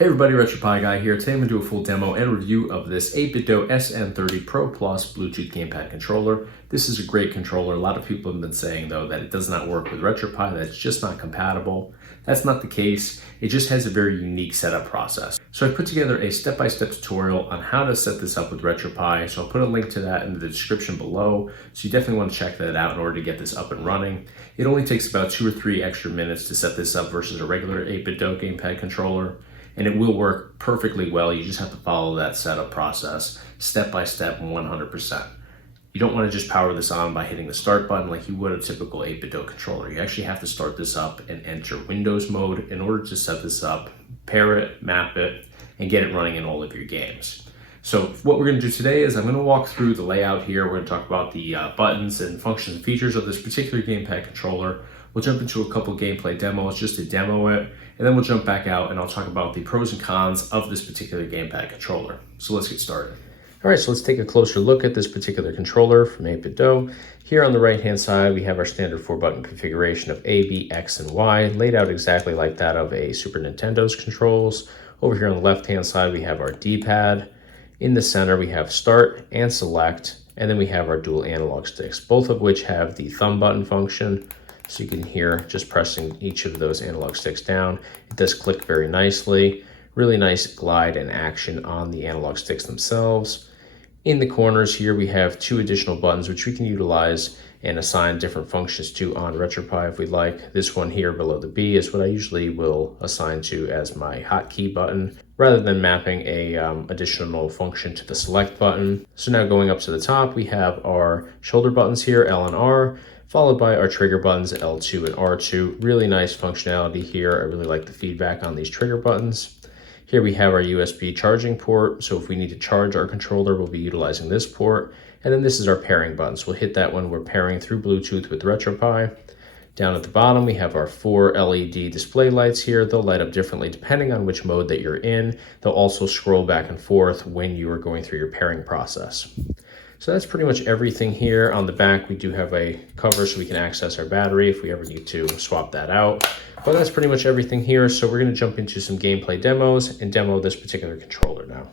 Hey everybody, RetroPie guy here. Today I'm going to do a full demo and review of this 8BitDo SN30 Pro Plus Bluetooth Gamepad Controller. This is a great controller. A lot of people have been saying though that it does not work with RetroPie, that it's just not compatible. That's not the case. It just has a very unique setup process. So I put together a step-by-step tutorial on how to set this up with RetroPie. So I'll put a link to that in the description below. So you definitely want to check that out in order to get this up and running. It only takes about 2 or 3 extra minutes to set this up versus a regular 8BitDo gamepad controller. And it will work perfectly well. You just have to follow that setup process step by step 100%. You don't want to just power this on by hitting the start button like you would a typical 8BitDo controller. You actually have to start this up and enter Windows mode in order to set this up, pair it, map it, and get it running in all of your games. So what we're going to do today is I'm going to walk through the layout here. We're going to talk about the buttons and functions and features of this particular gamepad controller. We'll jump into a couple gameplay demos just to demo it, and then we'll jump back out and I'll talk about the pros and cons of this particular gamepad controller. So let's get started. All right, so let's take a closer look at this particular controller from 8BitDo. Here on the right-hand side, we have our standard 4-button configuration of A, B, X, and Y, laid out exactly like that of a Super Nintendo's controls. Over here on the left-hand side, we have our D-pad. In the center, we have start and select, and then we have our dual analog sticks, both of which have the thumb button function. So you can hear just pressing each of those analog sticks down. It does click very nicely. Really nice glide and action on the analog sticks themselves. In the corners here, we have 2 additional buttons which we can utilize and assign different functions to on RetroPie if we'd like. This one here below the B is what I usually will assign to as my hotkey button, rather than mapping a additional function to the select button. So now going up to the top, we have our shoulder buttons here, L and R, followed by our trigger buttons, L2 and R2. Really nice functionality here. I really like the feedback on these trigger buttons. Here we have our USB charging port. So if we need to charge our controller, we'll be utilizing this port. And then this is our pairing button. So we'll hit that when we're pairing through Bluetooth with RetroPie. Down at the bottom, we have our 4 LED display lights here. They'll light up differently depending on which mode that you're in. They'll also scroll back and forth when you are going through your pairing process. So that's pretty much everything here. On the back, we do have a cover so we can access our battery if we ever need to swap that out. But that's pretty much everything here. So we're going to jump into some gameplay demos and demo this particular controller now.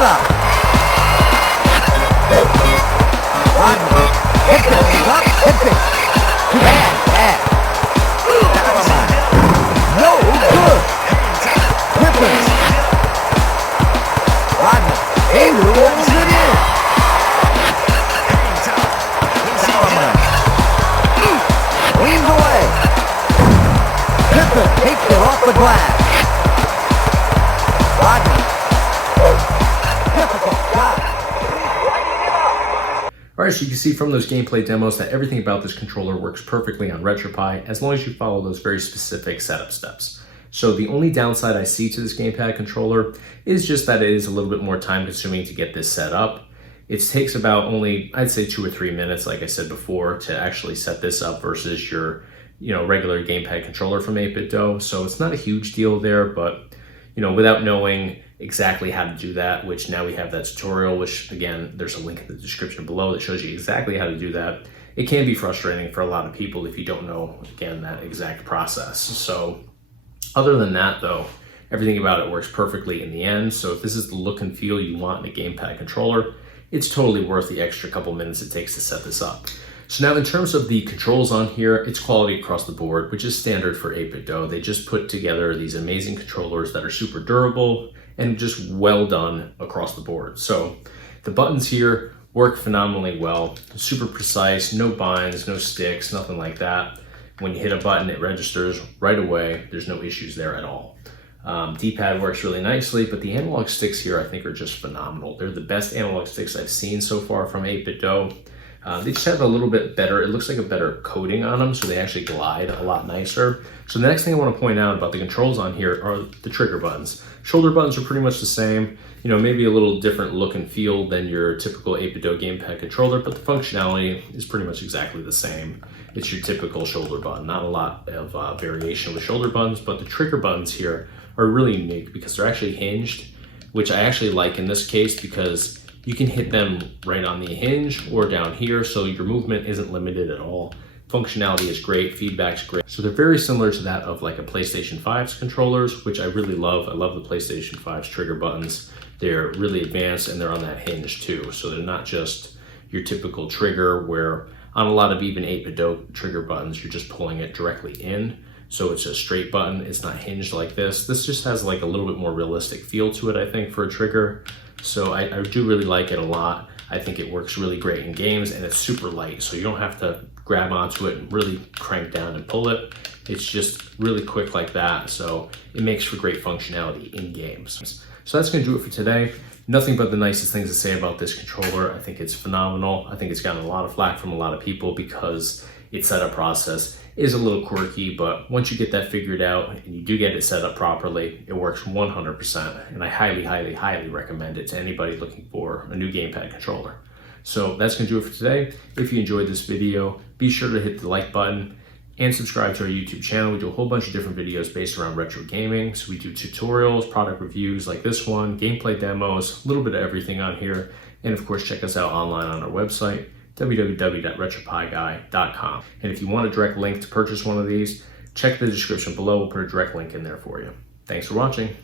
it up. Rodman. Hit it. He's up. Hit it. Bad. Never mind. No good. Clippers. Rodman. He rolls it in. Never mind. Leans away. Pippen takes it off the glass. Rodman. Difficult shot. Alright, so you can see from those gameplay demos that everything about this controller works perfectly on RetroPie as long as you follow those very specific setup steps. So the only downside I see to this gamepad controller is just that it is a little bit more time consuming to get this set up. It takes about only, I'd say 2 or 3 minutes, like I said before, to actually set this up versus your regular gamepad controller from 8BitDo. So it's not a huge deal there, but without knowing exactly how to do that, which now we have that tutorial, which again, there's a link in the description below that shows you exactly how to do that. It can be frustrating for a lot of people if you don't know, again, that exact process. So other than that though, everything about it works perfectly in the end. So if this is the look and feel you want in a gamepad controller, it's totally worth the extra couple minutes it takes to set this up. So now in terms of the controls on here, it's quality across the board, which is standard for 8BitDo. They just put together these amazing controllers that are super durable and just well done across the board. So the buttons here work phenomenally well, super precise, no binds, no sticks, nothing like that. When you hit a button, it registers right away. There's no issues there at all. D-pad works really nicely, but the analog sticks here I think are just phenomenal. They're the best analog sticks I've seen so far from 8BitDo. They just have a little bit better, it looks like a better coating on them, so they actually glide a lot nicer. So the next thing I want to point out about the controls on here are the trigger buttons. Shoulder buttons are pretty much the same, maybe a little different look and feel than your typical 8BitDo gamepad controller, but the functionality is pretty much exactly the same. It's your typical shoulder button, not a lot of variation with shoulder buttons, but the trigger buttons here are really unique because they're actually hinged, which I actually like in this case because you can hit them right on the hinge or down here, so your movement isn't limited at all. Functionality is great, feedback's great. So they're very similar to that of like a PlayStation 5's controllers, which I really love. I love the PlayStation 5's trigger buttons. They're really advanced and they're on that hinge too. So they're not just your typical trigger where on a lot of even 8BitDo trigger buttons, you're just pulling it directly in. So it's a straight button, it's not hinged like this. This just has like a little bit more realistic feel to it, I think, for a trigger. So I do really like it a lot. I think it works really great in games and it's super light. So you don't have to grab onto it and really crank down and pull it. It's just really quick like that. So it makes for great functionality in games. So that's gonna do it for today. Nothing but the nicest things to say about this controller. I think it's phenomenal. I think it's gotten a lot of flack from a lot of people because its setup process is a little quirky, but once you get that figured out and you do get it set up properly, it works 100%. And I highly, highly, highly recommend it to anybody looking for a new gamepad controller. So that's gonna do it for today. If you enjoyed this video, be sure to hit the like button and subscribe to our YouTube channel. We do a whole bunch of different videos based around retro gaming. So we do tutorials, product reviews like this one, gameplay demos, a little bit of everything on here. And of course, check us out online on our website, www.retropieguy.com. And if you want a direct link to purchase one of these, check the description below. We'll put a direct link in there for you. Thanks for watching.